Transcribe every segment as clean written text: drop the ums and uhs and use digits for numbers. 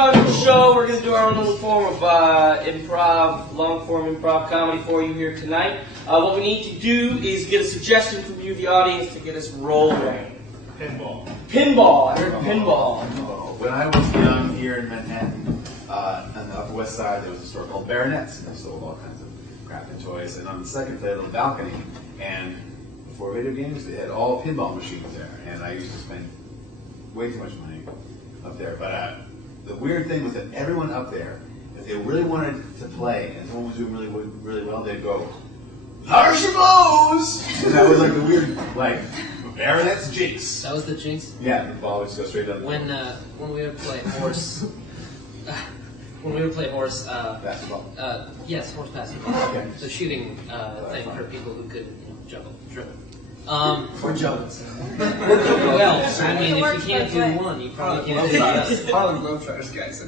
Gunshow. We're going to do our own little form of improv, long-form improv comedy for you here tonight. What we need to do is get a suggestion from you, the audience, to get us rolling. Pinball. Pinball. I heard pinball. When I was young here in Manhattan, on the Upper West Side, there was a store called Baronet's, and they sold all kinds of crap and toys. And on the second floor, on the balcony, and before video games, they had all pinball machines there. And I used to spend way too much money up there. But the weird thing was that everyone up there, if they really wanted to play, and someone was doing really well, they'd go, "Harsh blows!" And that was like the weird, like, Baronet's jinx. That was the jinx? Yeah, the ball would just go straight down the When we would play horse... when we would play horse... basketball. Yes, horse basketball. Okay. The shooting thing for people who could juggle, dribble. Or juggles. Well, I mean, if you can't do one, you probably can't do the other. Harlem Globetrotters guys.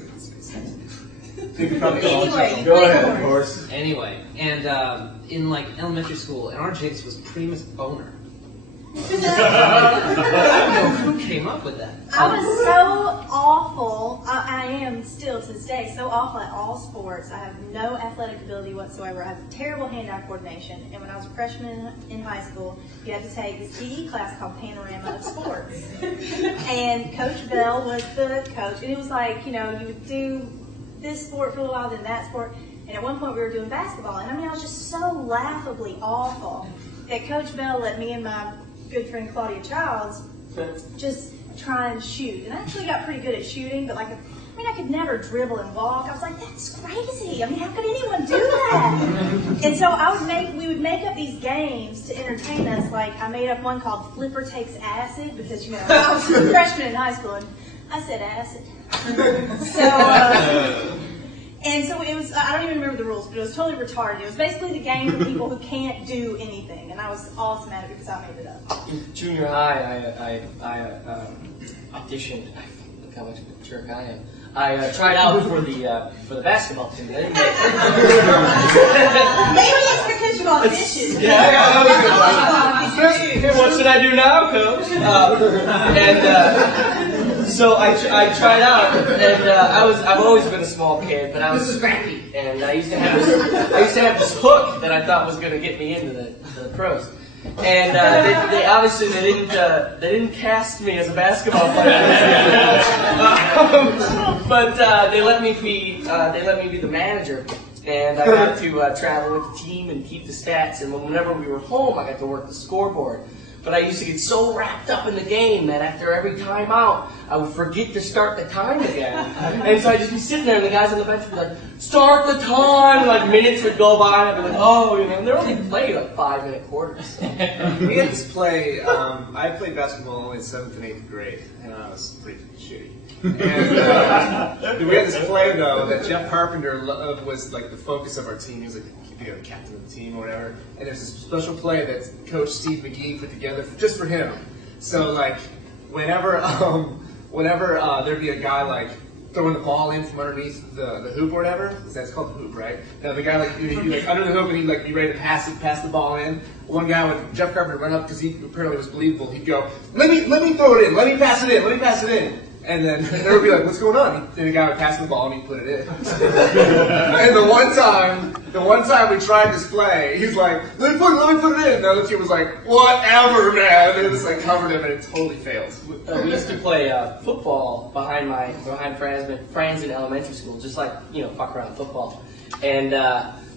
Anyway, go ahead, horse. Anyway, and in like elementary school, and our jinx was Primus Boner. I don't know who came up with that. I was so awful, I am still to this day, so awful at all sports. I have no athletic ability whatsoever. I have terrible hand-eye coordination. And when I was a freshman in high school, you had to take this PE class called Panorama of Sports. And Coach Bell was the coach. And it was like, you know, you would do this sport for a little while, then that sport. And at one point we were doing basketball. And I mean, I was just so laughably awful that Coach Bell let me and my good friend Claudia Childs just try and shoot. And I actually got pretty good at shooting, but like, I mean, I could never dribble and walk. I was like, that's crazy. I mean, how could anyone do that? And so we would make up these games to entertain us. Like, I made up one called Flipper Takes Acid, because, you know, I was a freshman in high school, and I said acid. And so it was, I don't even remember the rules, but it was totally retarded. It was basically the game for people who can't do anything, and I was awesome at it because I made it up. In junior high, I auditioned. Look how much of a jerk I am. I tried out for the basketball team. I didn't get Maybe it's because you auditioned. Yeah, what should I do now, Coach? So I tried out, and I've always been a small kid, but I was scrappy, and I used to have this hook that I thought was going to get me into the pros. And they obviously didn't cast me as a basketball player, but they let me be the manager, and I got to travel with the team and keep the stats. And whenever we were home, I got to work the scoreboard. But I used to get so wrapped up in the game that after every timeout, I would forget to start the time again. And so I'd just be sitting there, and the guys on the bench would be like, "Start the time!" And like minutes would go by, and I'd be like, "Oh," you know. And they're only playing like 5-minute quarters. We had this play. I played basketball only in 7th and 8th grade, and I was pretty shitty. And we had this play though that Jeff Carpenter was like the focus of our team. He was like the captain of the team or whatever. And there's this special play that Coach Steve McGee put together just for him. So like whenever there'd be a guy like throwing the ball in from underneath the hoop or whatever, that's called the hoop, right? Now the guy like he'd be like under the hoop and he'd like be ready to pass the ball in. One guy would Jeff Carpenter run up because he apparently was believable. He'd go, let me throw it in, let me pass it in. And then they would be like, "What's going on?" And the guy would pass the ball and he'd put it in. And the one time we tried this play, he's like, let me put it in. And the other team was like, "Whatever, man." And it was like covered him, and it totally failed. We used to play football behind friends in elementary school, just like, you know, fuck around football. And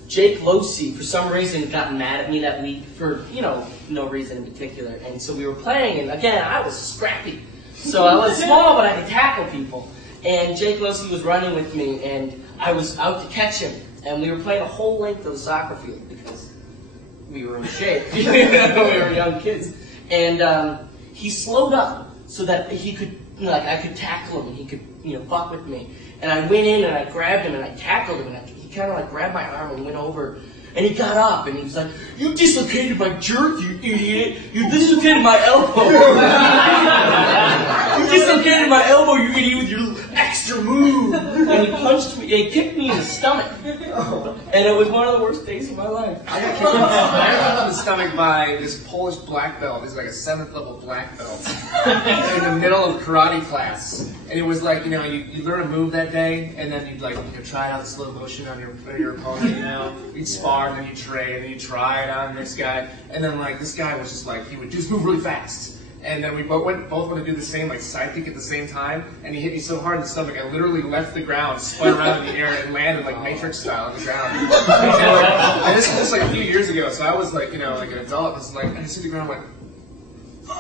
Jake Losey, for some reason, got mad at me that week for, you know, no reason in particular. And so we were playing, and again, I was scrappy. So I was small, but I could tackle people. And Jake Losey was running with me, and I was out to catch him. And we were playing the whole length of the soccer field because we were in shape. We were young kids. And he slowed up so that he could, you know, like I could tackle him and he could, you know, fuck with me. And I went in and I grabbed him and I tackled him, and he kind of like grabbed my arm and went over. And he got up and he was like, "You dislocated my jerk, you idiot. You dislocated my elbow. You dislocated my elbow, you idiot, with your little Baxter, move! And he punched me, he kicked me in the stomach. And it was one of the worst days of my life. I got kicked in the stomach by this Polish black belt. He's like a 7th level black belt in the middle of karate class. And it was like, you learn a move that day, and then you'd like try it out in slow motion on your opponent, You'd spar, and then you trade, and then you try it on this guy. And then like this guy was just like, he would just move really fast. And then we both went to do the same like side kick at the same time, and he hit me so hard in the stomach, I literally left the ground, spun around in the air, and landed like Matrix style on the ground. And this was like a few years ago, so I was like, like an adult. I was like, I just hit the ground, and went, the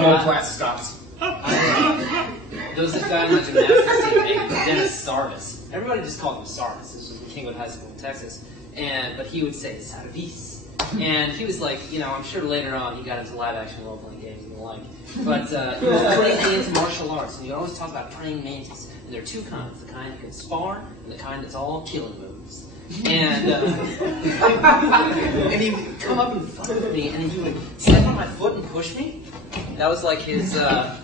whole class stopped. There was this guy in my gymnastics team named Dennis Sarvis. Everybody just called him Sarvis. This was in Kingwood High School in Texas, but he would say Sarvis. And he was like, I'm sure later on he got into live-action role-playing games and the like. But he was crazy into martial arts, and he always talked about praying mantis. And there are two kinds: the kind that can spar, and the kind that's all killing moves. And and he would come up and fight with me, and he would step on my foot and push me. That was like his. That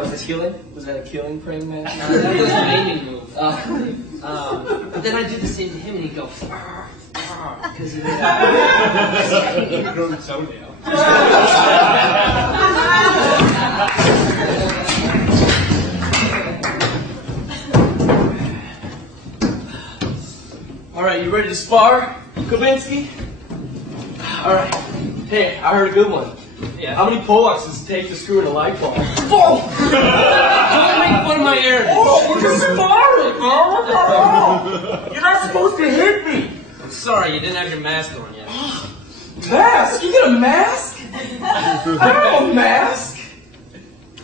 was a killing? Was that a killing praying mantis? That was an aiming move. But then I'd do the same to him, and he'd go. Because he You're growing toenail. All right, you ready to spar, Kubinski? All right. Hey, I heard a good one. Yeah. How many pull-ups does it take to screw in a light bulb? Don't make fun of my arrogance. Oh, we're just sparring, bro. You're not supposed to hit me. I'm sorry, you didn't have your mask on yet. Mask? You get a mask? I don't have a mask.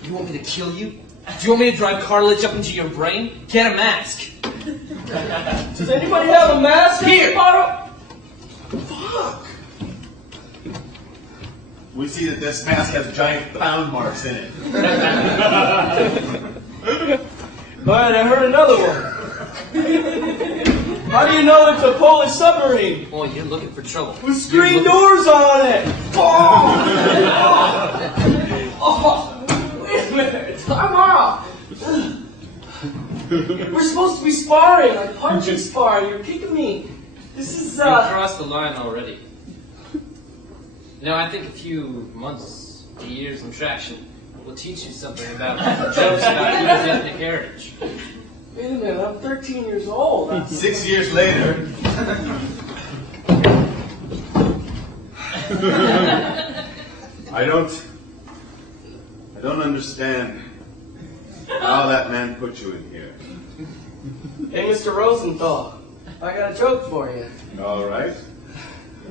You want me to kill you? Do you want me to drive cartilage up into your brain? Get a mask. Does anybody have a mask? Here. Fuck. We see that this mask has giant pound marks in it. Alright, I heard another one. How do you know it's a Polish submarine? Well, you're looking for trouble. With screen doors on it! Oh! Oh! Wait a minute! Time out! We're supposed to be sparring, like punching sparring. You're kicking me. This is, You crossed the line already. I think a few months to years in traction will teach you something about jokes about human ethnic heritage. Wait a minute, I'm 13 years old. 6 years later. I don't understand how that man put you in here. Hey, Mr. Rosenthal, I got a joke for you. All right.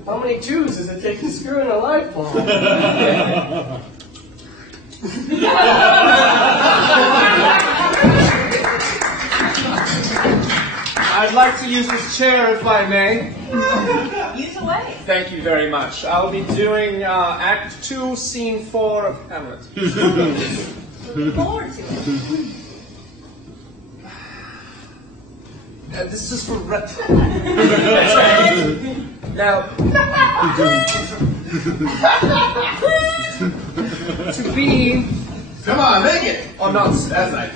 How many Jews does it take to screw in a light bulb? I'd like to use this chair if I may. Use away. Thank you very much. I'll be doing Act 2, Scene 4 of Hamlet. Looking forward to it. This is for now. To be. Come on, make it. Oh no, That's nice.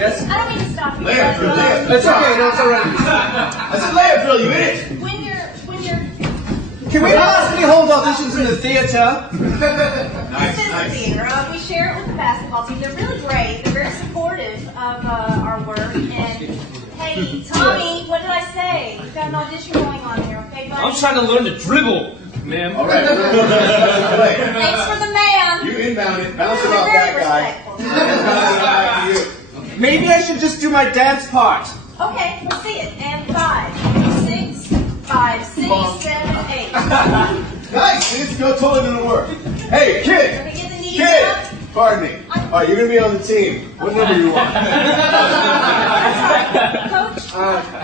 Yes. I don't mean to stop you. Lay it, but, lay it. It's okay. No, it's alright. I said lay it, Phil. You in it? when you're Can we possibly hold auditions in the theater? Nice, This is the nice. theater. We share it with the basketball team. They're really great. They're very supportive of our work. And hey, Tommy, what did I say? We've got an audition going on here, okay, buddy? I'm trying to learn to dribble, ma'am. All right. Thanks for the man. You inbound it. Bounce it You're off very that guy. respectful. Bounce it back to you. Maybe I should just do my dance part. Okay, let's see it. And 5, 6, 5, 6, 7, 8. Nice. This is totally gonna work. Hey, kid. Let me get the knees Kid. up. Pardon me. All right, you're gonna be on the team. What number do you want? Coach,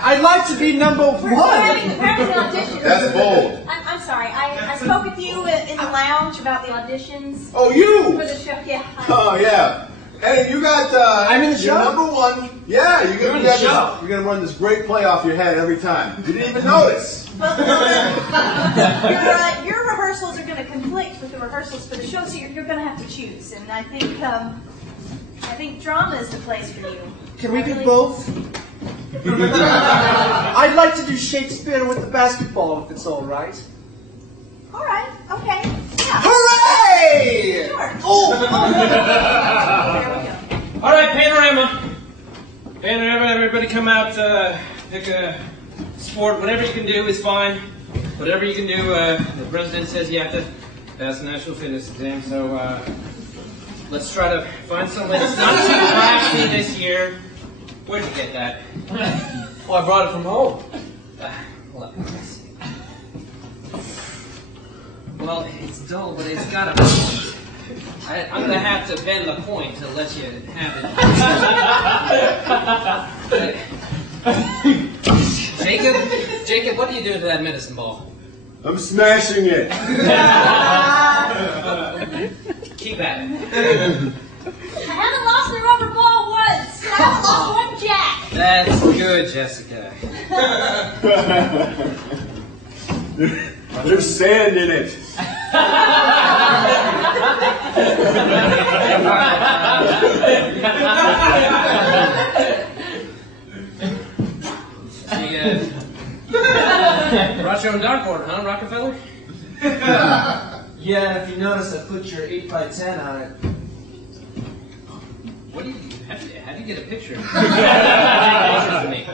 I'd like to be number we're having an audition. That's bold. I'm sorry. I spoke with you in the lounge about the auditions Oh, for you. the show. Yeah. Oh, yeah. Hey, you got. I'm in the you're show? number one. Yeah, you're in the show. You're gonna run this great play off your head every time. You didn't even notice. Well, your rehearsals are going to complete conflict with the rehearsals for the show, so you're going to have to choose. And I think drama is the place for you. Can we do both? I'd like to do Shakespeare with the basketball, if it's all right. All right. Okay. Yeah. Hooray! Sure. Oh! There we go. All right, Panorama. Panorama, everybody come out, pick a sport. Whatever you can do is fine. Whatever you can do. The president says you have to pass the national fitness exam, so let's try to find something that's not too flashy this year. Where'd you get that? Oh, I brought it from home. Let me see. Well, it's dull, but it's got a... I'm going to have to bend the point to let you have it. Jacob, what do you do to that medicine ball? I'm smashing it. Keep at it. I haven't lost the rubber ball once. I haven't lost one jack. That's good, Jessica. There's sand in it. Brought your own dartboard, huh, Rockefeller? Yeah, if you notice, I put your 8x10 on it. What do you? How do you get a picture? Of me?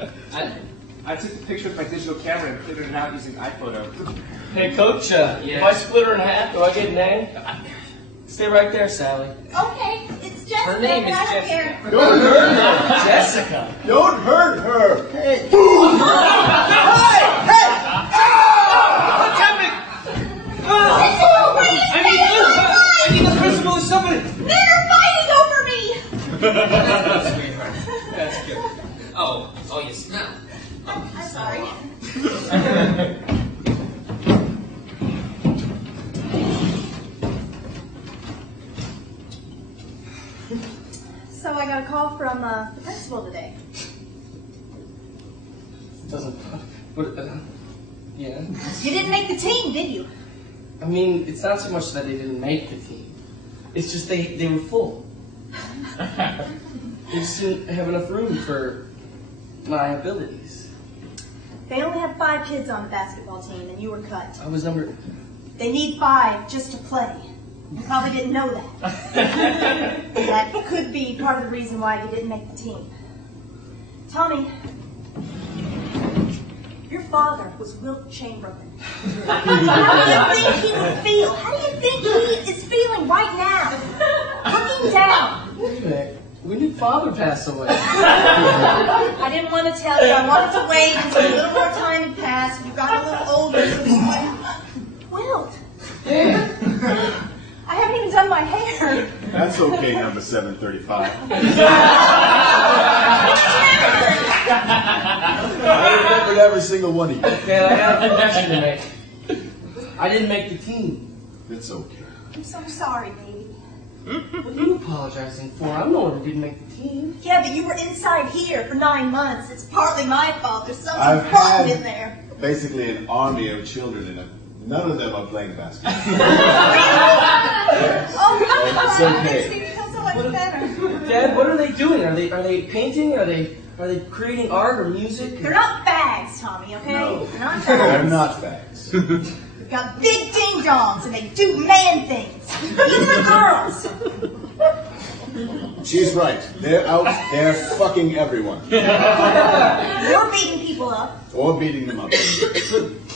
I took the picture with my digital camera and printed it out using iPhoto. Hey, Coach, if I split her in half, do I get an A? Stay right there, Sally. Okay, it's Jessica. Her name is I don't Jessica. care. Don't hurt her. Jessica. Don't hurt her. Hey! What's happening? I mean, the principal is somebody. Men are fighting over me. Sweetheart. That's good. Oh, you smell. I'm sorry. So I got a call from the principal today. Doesn't. Yeah. You didn't make the team, did you? I mean, it's not so much that they didn't make the team. It's just they were full. They just didn't have enough room for my abilities. They only have 5 kids on the basketball team, and you were cut. I was number... They need 5 just to play. You probably didn't know that. That could be part of the reason why you didn't make the team. Tommy, your father was Wilt Chamberlain. How do you think he would feel? How do you think he is feeling right now? Looking down. Wait a minute. When did Father pass away? I didn't want to tell you. I wanted to wait until a little more time had passed. You got a little older, so we went, Wilt. Yeah. I haven't even done my hair. That's okay, number 735. I remembered every single one of you. Man, I got a confession to make. I didn't make the team. It's okay. I'm so sorry, baby. What are you apologizing for? I'm the one who didn't make the team. Yeah, but you were inside here for 9 months. It's partly my fault. There's something I've rotten had in there. basically an army of children in it. None of them are playing basketball. Oh, It's I'm okay. Makes me feel so much better. Dad, what are they doing? Are they painting? Are they creating art or music? They're not bags, Tommy, okay? No. They're not They're bags. not facts. They've got big ding-dongs, and they do man things. Even the girls. She's right. They're out there fucking everyone. You're beating people up. Or beating them up.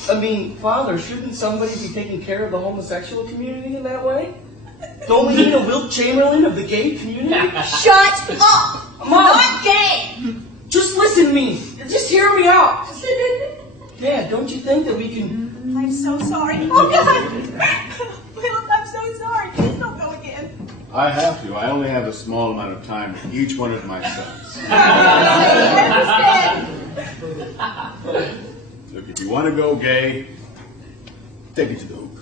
I mean, Father, shouldn't somebody be taking care of the homosexual community in that way? Don't we need a Wilt Chamberlain of the gay community? Shut up! Mom! Not gay! Just listen to me. Just hear me out. Dad, don't you think that we can... I'm so sorry. Oh, God! Will, I'm so sorry. Please don't go again. I have to. I only have a small amount of time with each one of my sons. I understand. Look, if you want to go gay, take it to the hook.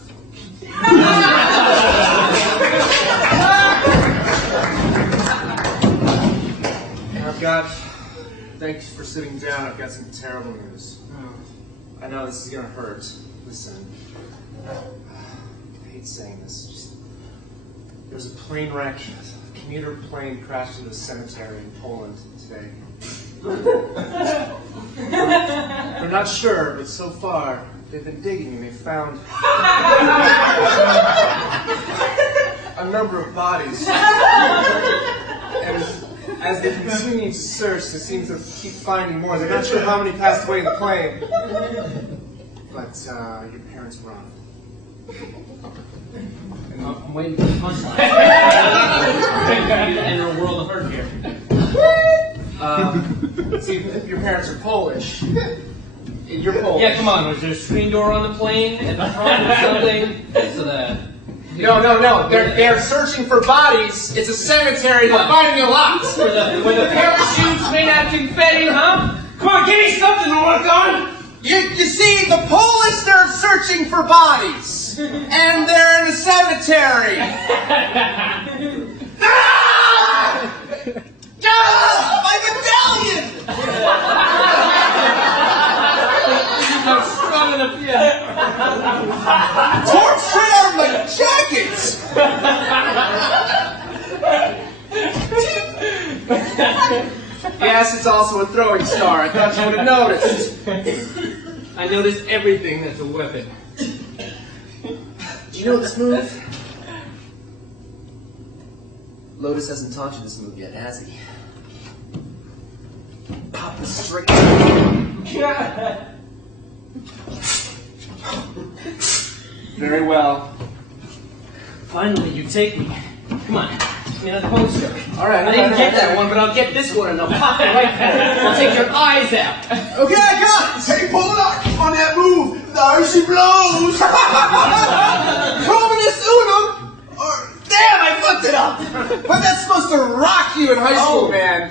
Thanks for sitting down. I've got some terrible news. I know this is gonna hurt. Listen, I hate hate saying this. There was a plane wreck. A commuter plane crashed into a cemetery in Poland today. They're not sure, but so far they've been digging and they found a number of bodies. And as they continue to search, they seem to keep finding more. They're not sure how many passed away in the plane. But your parents were on it. I'm waiting for the punchline. Enter a world of hurt here. See, your parents are Polish. You're Polish. Yeah, come on. Was there a screen door on the plane at the front or something? So that. No. They're searching for bodies. It's a cemetery. They're finding a lot. Were the parachutes made out of confetti, huh? Come on, give me something to work on. You see, the Polish, they're searching for bodies. And they're in a cemetery. My medallion! I'm strong enough yet. Torch straight out of my jacket! Yes, it's also a throwing star. I thought you would have noticed. I noticed everything that's a weapon. Do you know this move? Lotus hasn't taught you this move yet, has he? Pop the straight. Very well. Finally, you take me. Come on. Give me another poster. All right. I didn't get that one, but I'll get this one and I'll pop it right there. I'll take your eyes out. Okay, I got it! Hey, Polak, on that move! There she blows! Comunist unum! Damn, I fucked it up! But that's supposed to rock you in high school, man!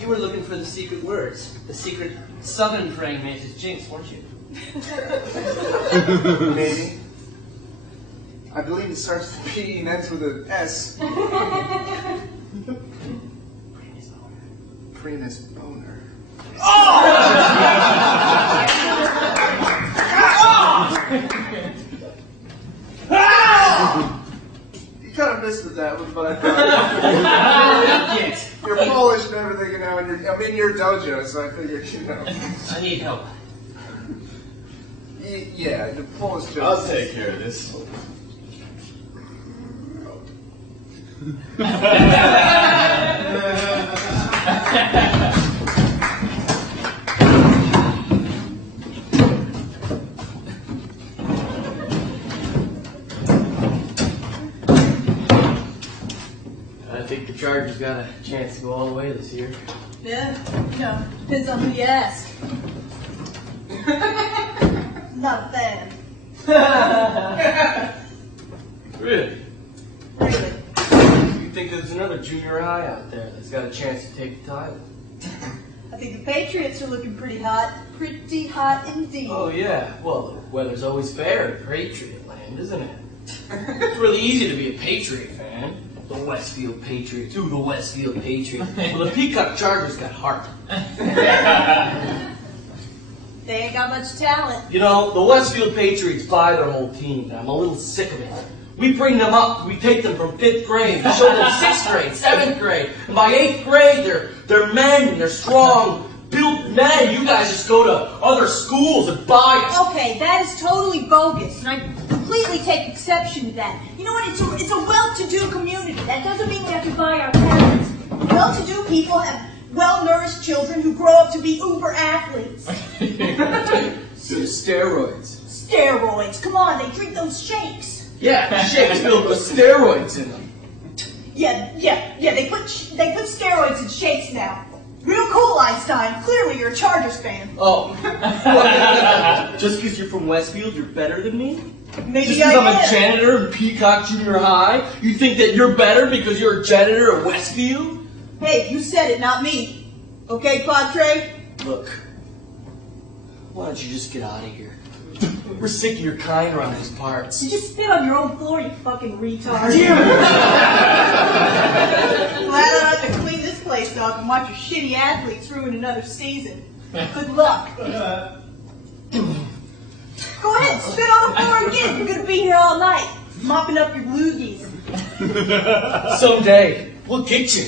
You were looking for the secret words. The secret southern praying mantis jinx, weren't you? Maybe. I believe it starts with a P and ends with an S. Prenis boner. You kind of missed with that one, but I thought you're Polish and everything, you know, and I'm in your dojo, so I figured, you know. I need help. Yeah, the Polish dojo. I'll take care of this. I think the Chargers got a chance to go all the way this year. Yeah, depends on who you ask. Not a fan. Really? Really. You think there's another junior high out there that's got a chance to take the title? I think the Patriots are looking pretty hot. Pretty hot indeed. Oh yeah, well the weather's always fair in Patriot land, isn't it? It's really easy to be a Patriot fan. The Westfield Patriots. Ooh, the Westfield Patriots. Well, the Peacock Chargers got heart. They ain't got much talent. You know, the Westfield Patriots buy their whole team, and I'm a little sick of it. We bring them up, we take them from 5th grade, show them 6th grade, 7th grade, and by 8th grade, they're men, they're strong, built men. You guys just go to other schools and buy us. Okay, that is totally bogus, and I completely take exception to that. You know what? It's a well-to-do community. That doesn't mean we have to buy our parents. Well-to-do people have well-nourished children who grow up to be uber athletes. Steroids. Steroids. Come on, they drink those shakes. Yeah, shakes filled with steroids in them. Yeah. They put steroids in shakes now. Real cool, Einstein. Clearly, you're a Chargers fan. Oh. Just because you're from Westfield, you're better than me? Maybe Just because I'm a am. janitor in Peacock Junior High, you think that you're better because you're a janitor at Westfield? Hey, you said it, not me. Okay, Padre? Look, why don't you just get out of here? We're sick of your kind around these parts. You just spit on your own floor, you fucking retard. Glad I don't have to clean this place up and watch your shitty athletes ruin another season. Good luck. Go ahead, spit on the floor again. We're gonna be here all night. mopping up your loogies. Someday, we'll get you.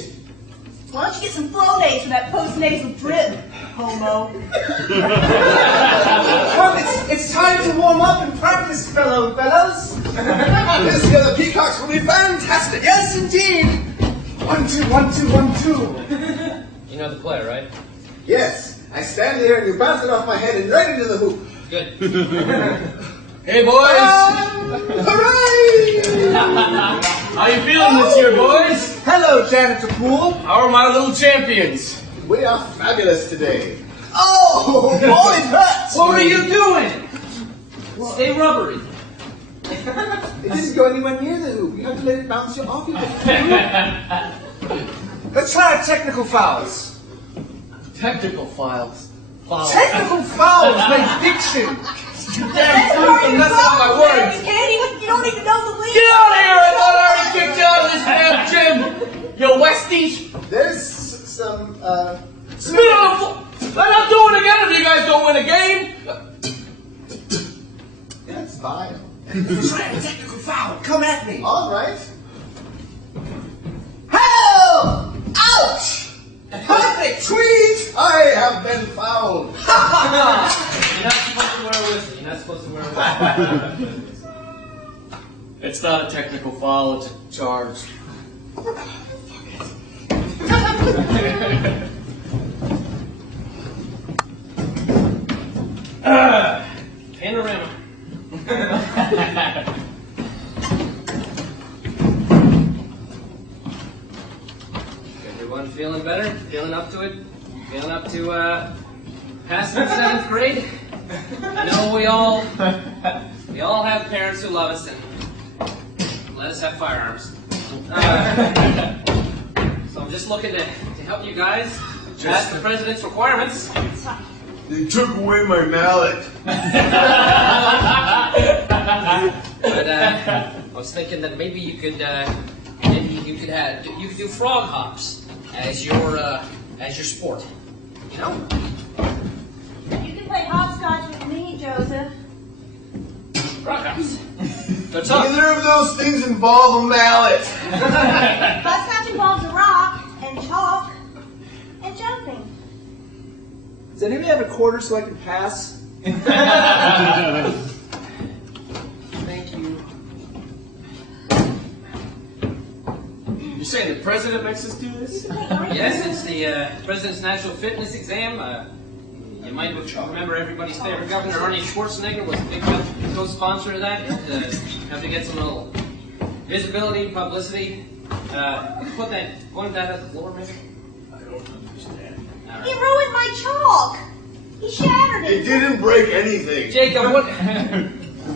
Why don't you get some Flonase for that post-nasal drip, homo? Come, it's time to warm up and practice, fellows. This year the Peacocks will be fantastic. Yes, indeed. 1, 2, 1, 2, 1, 2. You know the play, right? Yes, I stand here and you bounce it off my head and right into the hoop. Good. Hey, boys! Hooray! How you feeling this year, boys? Hello, Janitor Poole. How are my little champions? We are fabulous today. Oh, boy, it hurts. What were you doing? Stay rubbery. It didn't go anywhere near the hoop. You have to let it bounce you off your head. Let's try technical fouls. Technical files. Technical fouls make diction. Damn fruit and nothing on my words. You don't even know the league. Get out of here! I thought I already kicked you out of this damn gym. You Westies. There's some, Spit on the floor. I'm not doing it again if you guys don't win a game. That's vile. Try a technical foul. Come at me. All right. Help! Ouch! Perfect tweet! I have been fouled. You're not supposed to wear a whistle. You're not supposed to wear a whistle. It's not a technical foul, it's a charge. Panorama. Everyone feeling better? Feeling up to it? Feeling up to passing 7th grade? I know we all have parents who love us and let us have firearms. So I'm just looking to help you guys pass the president's requirements. They took away my mallet. But I was thinking that maybe you could do frog hops as your sport. You know? You can play hopscotch with me, Joseph. Frog hops. They're tough. Neither of those things involve a mallet. Hopscotch involves a rock and chalk and jumping. Does anybody have a quarter so I can pass? Thank you. You're saying the president makes us do this? Yes, it's the President's National Fitness Exam. You might remember everybody's favorite governor, Arnie Schwarzenegger, was a big co-sponsor of that. Have to get some little visibility, publicity. Put one of that at the floor, maybe? I don't understand. He ruined my chalk. He shattered It it. didn't break anything. Jacob, what?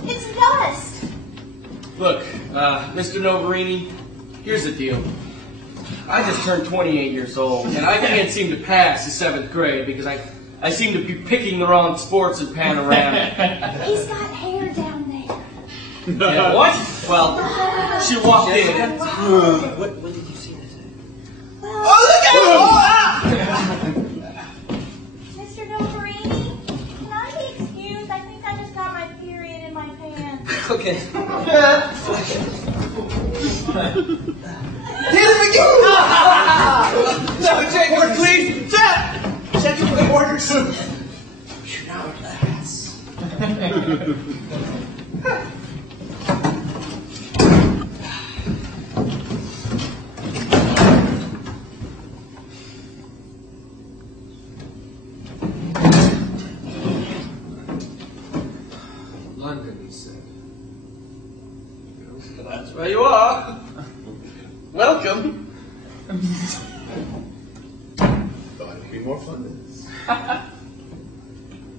It's dust. Look, Mr. Novarini, here's the deal. I just turned 28 years old, and I can't seem to pass the 7th grade because I seem to be picking the wrong sports in panorama. He's got hair down there. Yeah, what? Well, she walked in. What did you see this? Well, Oh, look at Mr. Novarini, can I be excused? I think I just got my period in my pants. Okay. Hit him again! No, Jacob, please! Check your orders. Now relax. London, he said. That's where you are. Welcome. Thought it'd be more fun than this.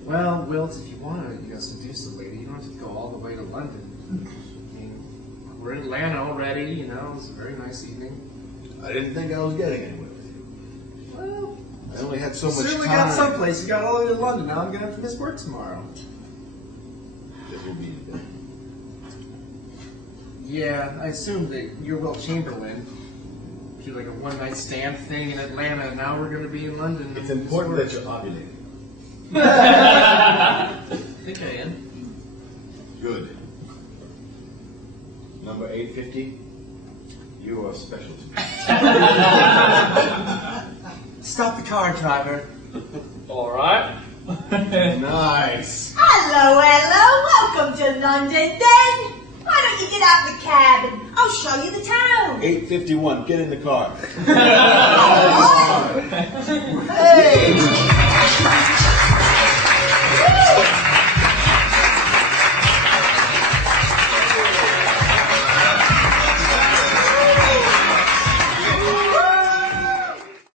Well, Wilt, if you want to, seduce the lady, you don't have to go all the way to London. I mean, we're in Atlanta already, you know, it's a very nice evening. I didn't think I was getting anywhere with you. Well, I only had so much certainly time. got someplace. You got all the way to London. Now I'm going to have to miss work tomorrow. This will be the day. Yeah, I assume that you're Wilt Chamberlain. Do like a one-night stand thing in Atlanta, and now we're going to be in London. It's important that you're ovulating. I think I am. Good. Number 850. You are special to me. Stop the car, driver. All right. Nice. Hello, hello. Welcome to London, then. Why don't you get out the cab and I'll show you the town. 851. Get in the car. Hey!